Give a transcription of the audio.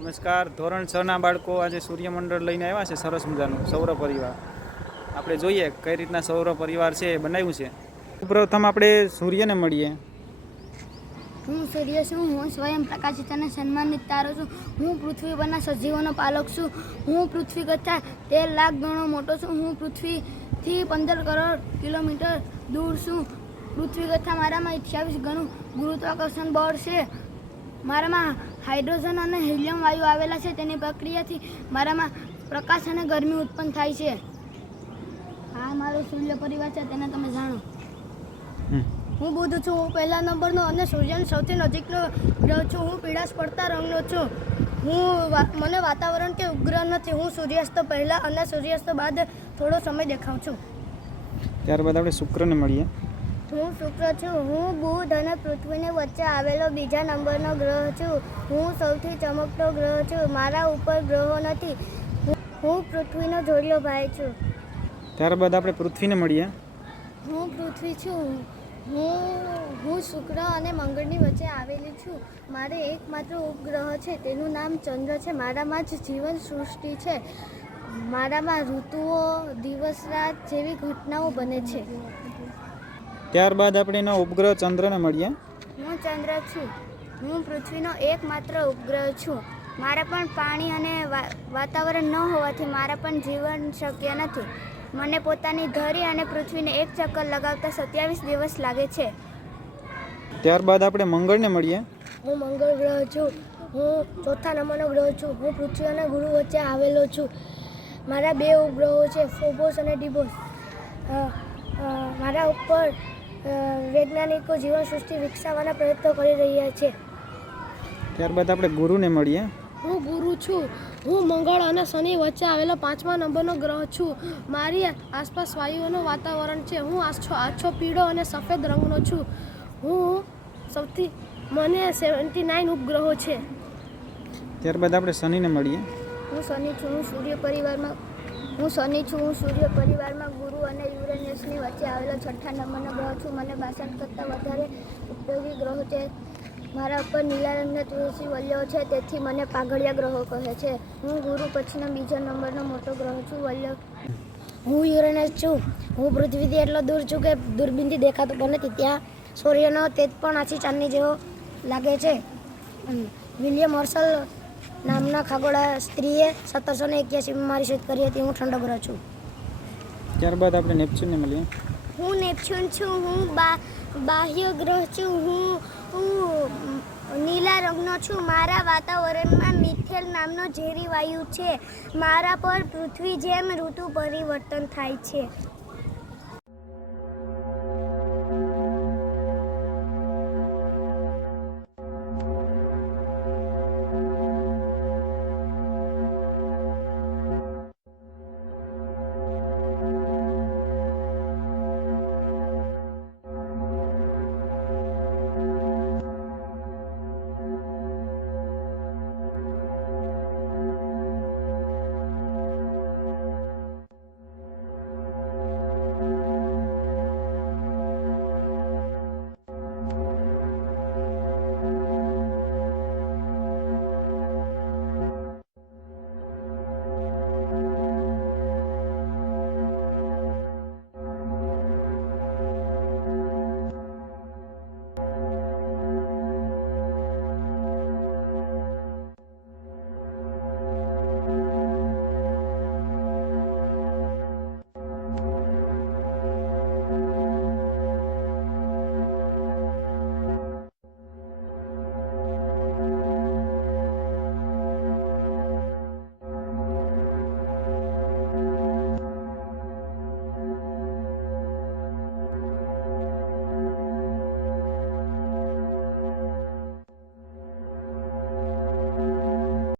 નમસ્કાર. ધોરણ 6 ના બાળકો આજે સૂર્યમંડળ લઈને આવ્યા છે. સરસ મજાનું સૌર પરિવાર. આપણે જોઈએ કઈ રીતના સૌર પરિવાર છે એ બનાવ્યું છે. પ્રથમ આપણે સૂર્યને મળીએ. હું સૂર્ય છું. હું સ્વયં પ્રકાશિત અને સન્માનિત તારો છું. હું પૃથ્વી પરના સજીવોનો પાલક છું. હું પૃથ્વી કરતાં 13 લાખ ગણો મોટો છું. હું પૃથ્વીથી 15 કરોડ કિલોમીટર દૂર છું. પૃથ્વી કરતાં મારામાં 28 ગણું ગુરુત્વાકર્ષણ બળ છે. મારામાં હાઇડ્રોજન અને હિલિયમ વાયુ આવેલા છે. તેની પ્રક્રિયાથી મારામાં પ્રકાશ અને ગરમી ઉત્પન્ન થાય છે. આ મારો સૂર્ય પરિવાર છે, તેને તમે જાણો. હું બુધ છું. હું પહેલા નંબરનો અને સૂર્યની સૌથી નજીકનો ગ્રહ છું. હું પીળાશ પડતા રંગનો છું. મને વાતાવરણ કે ઉપગ્રહ નથી. હું સૂર્યાસ્ત પહેલાં અને સૂર્યાસ્ત બાદ થોડો સમય દેખાઉં છું. ત્યારબાદ આપણે શુક્રને મળીએ. હું શુક્ર છું. હું બુધ અને પૃથ્વીની વચ્ચે આવેલો બીજા નંબરનો ગ્રહ છું. હું સૌથી ચમકતો ગ્રહ છું. મારા ઉપર ગ્રહો નથી. હું પૃથ્વીનો જોડિયો ભાઈ છું. ત્યારબાદ આપણે પૃથ્વીને મળીએ. હું પૃથ્વી છું. હું શુક્ર અને મંગળની વચ્ચે આવેલી છું. મારે એકમાત્ર ઉપગ્રહ છે, તેનું નામ ચંદ્ર છે. મારામાં જ જીવન સૃષ્ટિ છે. મારામાં ઋતુઓ, દિવસ રાત જેવી ઘટનાઓ બને છે. ત્યારબાદ આપણે એના ઉપગ્રહ ચંદ્રને મળીએ. હું ચંદ્ર છું. હું પૃથ્વીનો એકમાત્ર ઉપગ્રહ છું. મારા પણ પાણી અને વાતાવરણ ન હોવાથી મારા પણ જીવન શક્ય નથી. મને પોતાની ધરી અને પૃથ્વીને એક ચક્કર લગાવતા 27 દિવસ લાગે છે. ત્યારબાદ આપણે મંગળને મળીએ. હું મંગળ ગ્રહ છું. હું ચોથા નંબરનો ગ્રહ છું. હું પૃથ્વી અને ગુરુ વચ્ચે આવેલો છું. મારા 2 ઉપગ્રહો છે, ફોબોસ અને ડિબોસ. મારા ઉપર વૈજ્ઞાનિકો જીવન સૃષ્ટિ વિકસાવવાના પ્રયત્નો કરી રહ્યા છે. ત્યારબાદ આપણે ગુરુને મળીએ. હું ગુરુ છું. હું મંગળ અને શનિ વચ્ચે આવેલો 5મા નંબરનો ગ્રહ છું. મારી આસપાસ વાયુઓનું વાતાવરણ છે. હું આછો પીળો અને સફેદ રંગનો છું. મને 79 ઉપગ્રહો છે. ત્યારબાદ આપણે શનિને મળીએ. હું શનિ છું. હું સૂર્ય પરિવારમાં ગુરુ અને યુરેનસની વચ્ચે આવેલો 6થા નંબરનો ગ્રહ છું. મને 62 કરતાં વધારે ઉપયોગી ગ્રહો છે. મારા ઉપર નીલા રંગના તુલસી વલયો છે, તેથી મને પાઘડિયા ગ્રહો કહે છે. હું ગુરુ પછીનો બીજા નંબરનો મોટો ગ્રહ છું. હું યુરેનસ છું. હું પૃથ્વીથી એટલો દૂર છું કે દૂરબીનથી દેખાતો પણ નથી. ત્યાં સૂર્યનો તેજ પણ આછી ચાંદની જેવો લાગે છે. વિલિયમ હર્શલ નામના ખગોળશાસ્ત્રીએ 1781માં મારી શોધ કરી હતી. હું ઠંડો ગ્રહ છું. ત્યારબાદ આપણે નેપચ્યુનને મળીએ. હું નેપચ્યુન છું. હું બાહ્ય ગ્રહ છું. હું નીલા રંગનો છું. મારા વાતાવરણમાં મિથેન નામનો ઝેરી વાયુ છે. મારા પર પૃથ્વી જેમ ઋતુ પરિવર્તન થાય છે.